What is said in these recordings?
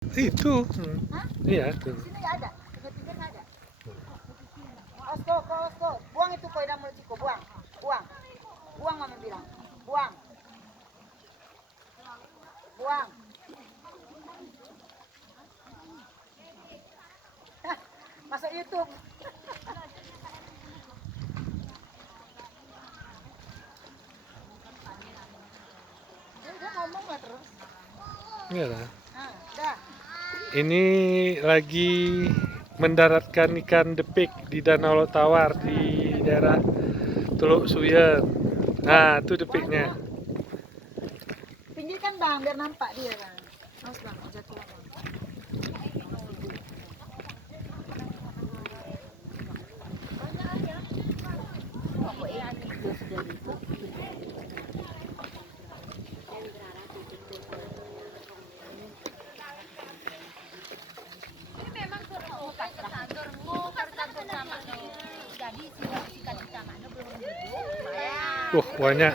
Itu. Hah? Iya, tuh. Di sini nggak ada. Pinggir-pinggir nggak ada. Osko, osko. Buang itu koi dalam mulut Ciko. Buang. Buang. Buang mama bilang. Buang. Buang. Hah, masuk YouTube. Dia ngomong nggak terus? Iya lah. Nah, dah. Ini lagi mendaratkan ikan depik di Danau Laut Tawar di daerah Teluk Suyen. Nah, itu depiknya. Pinggirkan bang, biar nampak dia bang. Awas bang, jatuh bang. Banyak.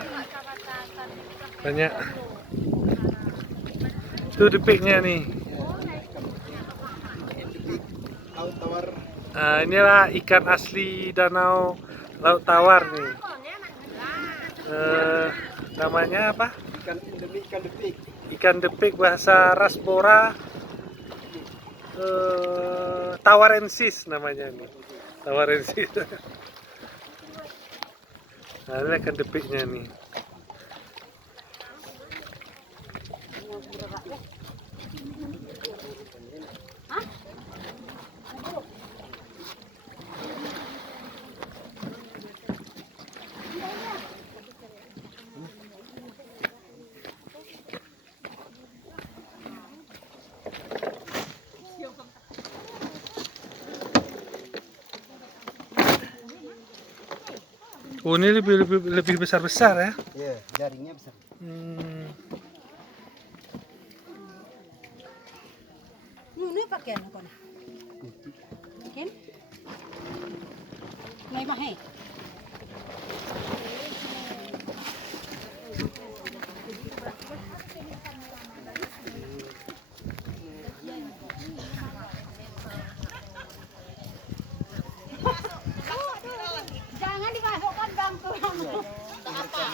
Banyak. Itu depiknya nih. Laut Tawar. Nah, inilah ikan asli Danau Laut Tawar nih. Namanya apa? Ikan endemik, ikan depik. Ikan depik bahasa Rasbora. Tawarensis namanya nih. Tawarensis. Nah, ini ikan depiknya nih. Oh, ini lebih besar ya? Iya, jaringnya besar. Ini pakaian apa nih? Mungkin? May mahe. Jangan dimasukkan bang tulang. Apa?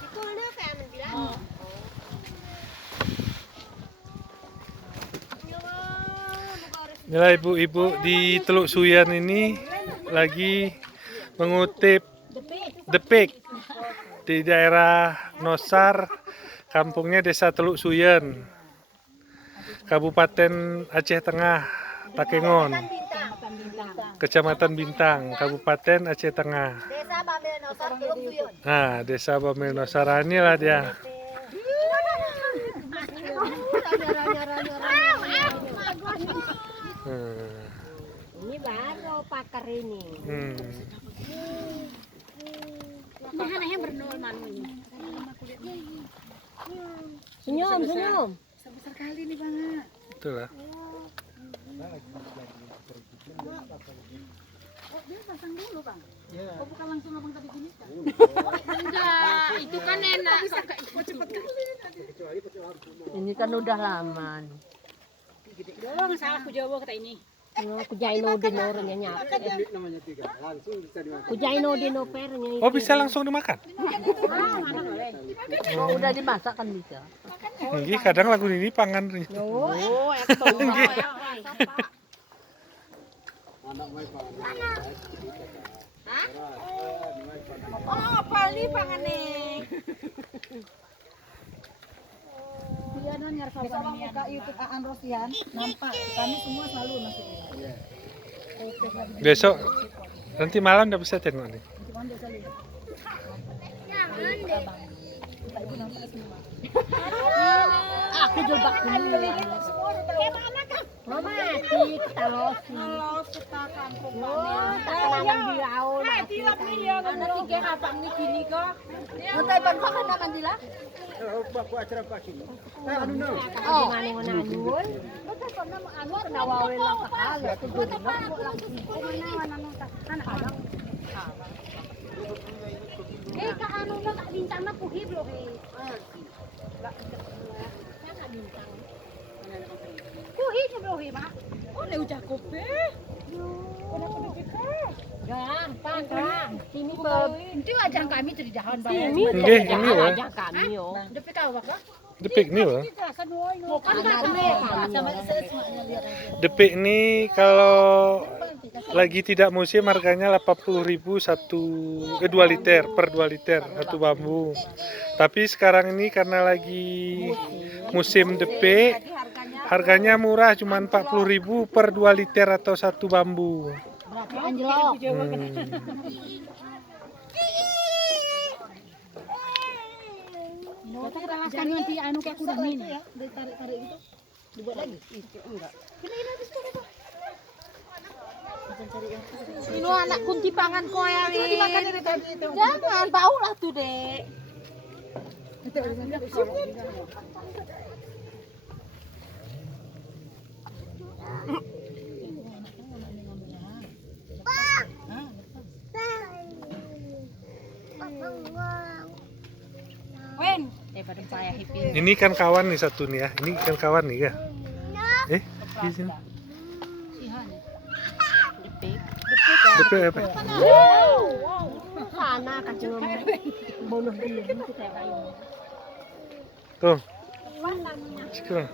Sikulnya kayak menbilang. Inilah ibu-ibu di Teluk Suyen ini lagi mengutip depik di daerah Nosar, kampungnya Desa Teluk Suyen, Kabupaten Aceh Tengah, Takengon, Kecamatan Bintang, Kabupaten Aceh Tengah. Desa Bamil Nosar Teluk Suyen. Nah, Desa Bamil Nosar, inilah dia. Ini baru pakar ini. Mahanya bernol manu ini. Senyum, senyum. Besar kali nih bang. Itulah. Oh, dia pasang dulu bang. Iya. Oh, bukan langsung abang tadi gini kan? Enggak, itu kan enak. Kok cepet kali tadi. Ini kan udah lama. Doang salah ku Jawa kata ini. Ku jaino dino orangnya nyap. Endemik namanya tiga. Langsung bisa dimakan. Ku jaino dino pernya. Oh, bisa langsung dimakan? Oh, udah dimasak kan bisa. Ini kadang lagu ini pangan. Oh, ekto. Anak mai pangan. Oh, pali pangane. Dia nan nyar besok bang buka YouTube Aan Rosian, nampak kami semua selalu masukin. Besok nanti malam udah bisa tengok nih. Cuman dia selalu. Jangan deh. Ibu nampak semua. Aku jebak dulu. Mama, mati ketalosi. Kalau kita kampung Takanan bilau. mati lah dia. Ada tiga kapang ni kini ko. Nanti ban kan akan dila. Aku acara apa sini? Anu no. Oh, mana anyun? Kita pernah anu Nawawin lang kakala. Tudo na mo lang. Eh, kaano na, bintang na puhib loh eh. Bintang. Oh, ne ucap kopi. Gampang kan. Sini Itu ajang kami dari jalan Sini Nggih, ini wah. aja kami yo. Depi kawak lah. Depik nih wah. Bukan sama saya semuanya lihat aja. Depik ini kalau lagi tidak musim harganya 80.000 2 liter per 2 liter satu bambu. Tapi sekarang ini karena lagi musim depik harganya murah cuma 40.000 per 2 liter atau satu bambu. Berapa anjlok? Kita rasakan nanti anu kayak kuda ini ya, ditarik-tarik gitu. Dibuat lagi? Itu enggak. Ini anak kunci pangan kau ya. Itu dimakan dari tadi itu. Jangan bau lah tuh, Dek. Wen, daripada payah hipin. Ini kan kawan nih satu nih ya. Ini kan kawan nih ya. Di sini. Depik apa? Sana kacau bonus dia itu kayak Tuh. Sekarang.